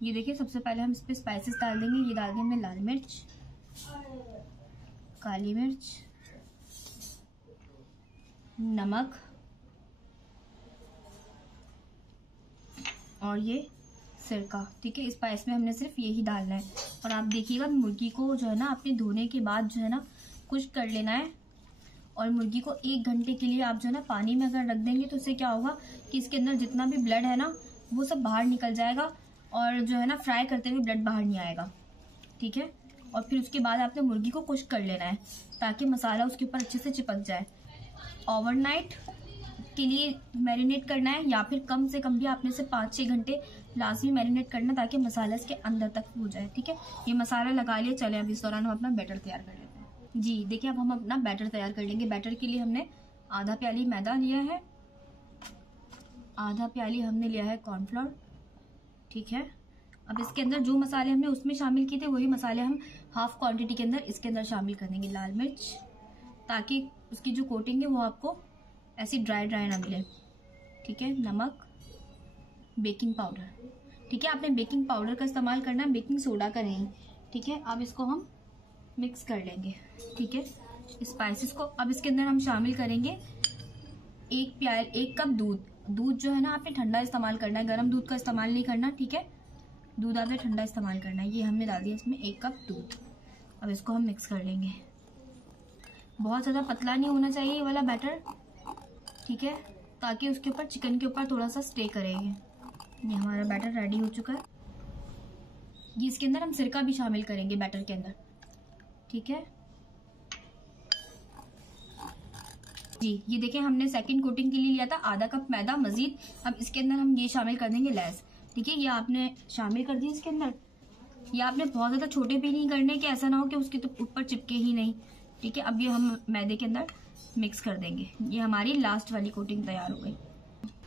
ये देखिए सबसे पहले हम इस पे स्पाइसेस डाल देंगे। ये डाल देंगे हमने लाल मिर्च, काली मिर्च, नमक और ये सिरका। ठीक है, स्पाइस में हमने सिर्फ यही डालना है। और आप देखिएगा मुर्गी को जो है ना आपने धोने के बाद जो है ना कुछ कर लेना है। और मुर्गी को 1 घंटे के लिए आप जो है ना पानी में अगर रख देंगे तो उससे क्या होगा कि इसके अंदर जितना भी ब्लड है ना वो सब बाहर निकल जाएगा और जो है ना फ्राई करते हुए ब्लड बाहर नहीं आएगा। ठीक है, और फिर उसके बाद आपने मुर्गी को कुछ कर लेना है ताकि मसाला उसके ऊपर अच्छे से चिपक जाए। ओवरनाइट के लिए मैरिनेट करना है या फिर कम से कम भी आपने से 5-6 घंटे लाजमी मैरिनेट करना ताकि मसाला इसके अंदर तक हो जाए। ठीक है, ये मसाला लगा लिया। चले अब इस दौरान हम अपना बैटर तैयार कर लेते हैं। जी देखिए, अब हम अपना बैटर तैयार कर लेंगे। बैटर के लिए हमने आधा प्याली मैदा लिया है, आधा प्याली हमने लिया है कॉर्नफ्लोर। ठीक है, अब इसके अंदर जो मसाले हमने उसमें शामिल किए थे वही मसाले हम हाफ क्वांटिटी के अंदर इसके अंदर शामिल कर देंगे। लाल मिर्च, ताकि उसकी जो कोटिंग है वो आपको ऐसी ड्राई ड्राई ना मिले। ठीक है, नमक, बेकिंग पाउडर। ठीक है, आपने बेकिंग पाउडर का इस्तेमाल करना है, बेकिंग सोडा का नहीं। ठीक है, अब इसको हम मिक्स कर लेंगे। ठीक है, स्पाइसेस को अब इसके अंदर हम शामिल करेंगे 1 कप दूध। दूध जो है ना आपने ठंडा इस्तेमाल करना है, गर्म दूध का इस्तेमाल नहीं करना। ठीक है, दूध आपने ठंडा इस्तेमाल करना है। ये हमने डाल दिया इसमें 1 कप दूध। अब इसको हम मिक्स कर लेंगे। बहुत ज़्यादा पतला नहीं होना चाहिए ये वाला बैटर। ठीक है, ताकि उसके ऊपर चिकन के ऊपर थोड़ा सा स्टे करेंगे। ये हमारा बैटर रेडी हो चुका है। ये इसके अंदर हम सिरका भी शामिल करेंगे बैटर के अंदर। ठीक है जी, ये देखिए हमने सेकंड कोटिंग के लिए लिया था आधा कप मैदा मजीद। अब इसके अंदर हम ये शामिल कर देंगे लेस। ठीक है, ये आपने शामिल कर दिया इसके अंदर। ये आपने बहुत ज्यादा छोटे भी नहीं करने कि ऐसा ना हो कि उसके तो ऊपर चिपके ही नहीं। ठीक है, अब ये हम मैदे के अंदर मिक्स कर देंगे। ये हमारी लास्ट वाली कोटिंग तैयार हो गई।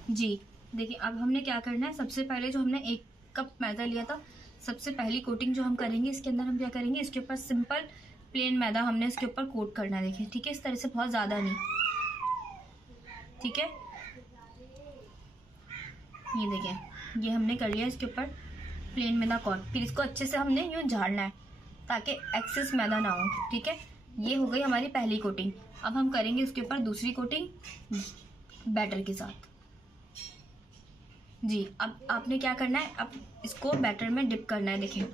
जी देखिए, अब हमने क्या करना है, सबसे पहले जो हमने 1 कप मैदा लिया था, सबसे पहली कोटिंग जो हम करेंगे इसके अंदर हम क्या करेंगे, इसके ऊपर सिंपल प्लेन मैदा हमने इसके ऊपर कोट करना है। देखिए, ठीक है, इस तरह से, बहुत ज्यादा नहीं। ठीक है, ये देखिए ये हमने कर लिया इसके ऊपर प्लेन मैदा कोट। फिर इसको अच्छे से हमने यूं झाड़ना है ताकि एक्सेस मैदा ना हो। ठीक है, ये हो गई हमारी पहली कोटिंग। अब हम करेंगे इसके ऊपर दूसरी कोटिंग बैटर के साथ। जी, अब आपने क्या करना है, अब इसको बैटर में डिप करना है। देखिए,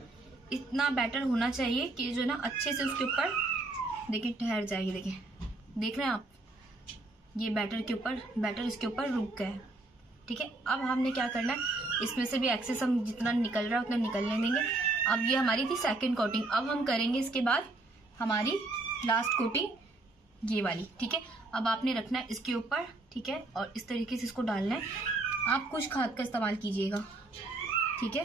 इतना बैटर होना चाहिए कि जो ना अच्छे से उसके ऊपर देखिए ठहर जाएगी। देखिए, देख रहे हैं आप, ये बैटर के ऊपर, बैटर इसके ऊपर रुक गया है। ठीक है, अब हमने क्या करना है, इसमें से भी एक्सेस हम जितना निकल रहा है उतना निकलने देंगे। अब ये हमारी थी सेकंड कोटिंग। अब हम करेंगे इसके बाद हमारी लास्ट कोटिंग ये वाली। ठीक है, अब आपने रखना है इसके ऊपर। ठीक है, और इस तरीके से इसको डालना है। आप कुछ खाद का इस्तेमाल कीजिएगा। ठीक है,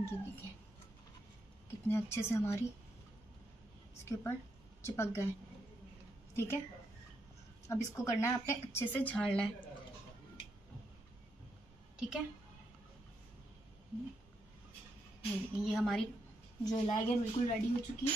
ये देखिए कितने अच्छे से हमारी इसके ऊपर चिपक गए। ठीक है, अब इसको करना है आपने अच्छे से झाड़ना है। ठीक है, ये हमारी जो लाइग है बिल्कुल रेडी हो चुकी है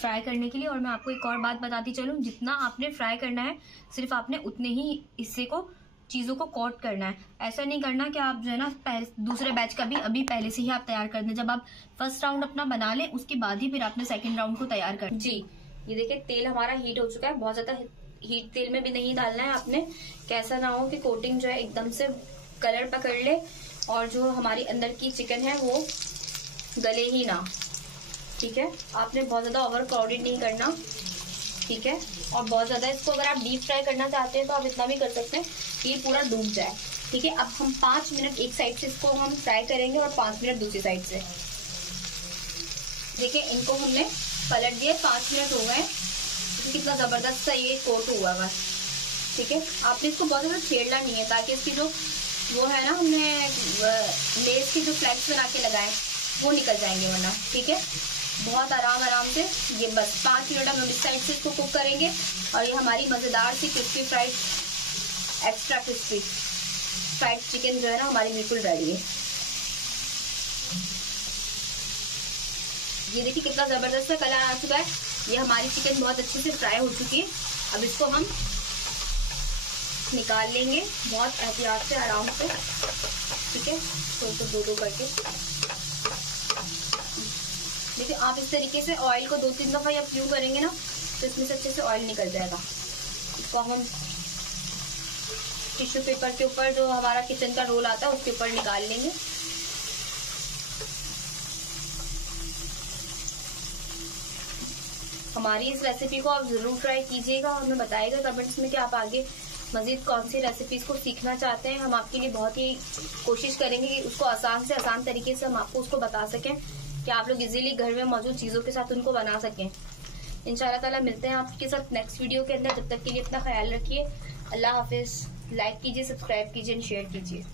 फ्राई करने के लिए। और मैं आपको एक और बात बताती चलूं, जितना आपने फ्राई करना है सिर्फ आपने उतने ही हिस्से को, चीज़ों को कोट करना है। ऐसा नहीं करना कि आप जो है ना दूसरे बैच का भी अभी पहले से ही आप तैयार कर दें। जब आप फर्स्ट राउंड अपना बना लें उसके बाद ही फिर आपने सेकंड राउंड को तैयार कर। जी, ये देखिए तेल हमारा हीट हो चुका है। बहुत ज्यादा हीट तेल में भी नहीं डालना है आपने, कैसा ना हो कि कोटिंग जो है एकदम से कलर पकड़ ले और जो हमारी अंदर की चिकन है वो गले ही ना। ठीक है, आपने बहुत ज्यादा ओवर क्राउडेड नहीं करना। ठीक है, और बहुत ज्यादा इसको अगर आप डीप फ्राई करना चाहते हैं तो आप इतना भी कर सकते हैं कि ये पूरा डूब जाए। ठीक है, अब हम 5 मिनट एक साइड से इसको हम फ्राई करेंगे और 5 मिनट दूसरी साइड से। देखिए, इनको हमने पलट दिया, 5 मिनट हो गए। कितना जबरदस्त सा ये कोट हुआ बस। ठीक है, आपने इसको बहुत ज्यादा छेड़ना नहीं है ताकि इसकी जो वो है ना, हमने लेस की जो फ्लैक्स बना के लगाए वो निकल जाएंगे वरना। ठीक है, बहुत आराम से ये बस 5 मिनट हम इस साइड से इसको कुक करेंगे और ये हमारी मजेदार सी crispy fried, extra crispy fried chicken जो है ना हमारी बिल्कुल रेडी है। ये देखिए कितना जबरदस्त सा कलर आ चुका है। ये हमारी चिकन बहुत अच्छे से फ्राई हो चुकी है। अब इसको हम निकाल लेंगे बहुत एहतियात से, आराम से, ठीक है। तो दो करके देखिए, आप इस तरीके से ऑयल को 2-3 दफा आप यूं करेंगे ना तो इसमें से अच्छे से ऑयल निकल जाएगा। इसको हम टिश्यू पेपर के ऊपर, जो हमारा किचन का रोल आता है उसके ऊपर निकाल लेंगे। हमारी इस रेसिपी को आप जरूर ट्राई कीजिएगा और हमें बताइएगा कमेंट्स में कि आप आगे मजीद कौन सी रेसिपीज को सीखना चाहते हैं। हम आपके लिए बहुत ही कोशिश करेंगे कि उसको आसान से आसान तरीके से हम आपको उसको बता सकें कि आप लोग इजीली घर में मौजूद चीजों के साथ उनको बना सकें। इंशाल्लाह ताला मिलते हैं आपके साथ नेक्स्ट वीडियो के अंदर। जब तक के लिए अपना ख्याल रखिए। अल्लाह हाफिज। लाइक कीजिए, सब्सक्राइब कीजिए, शेयर कीजिए।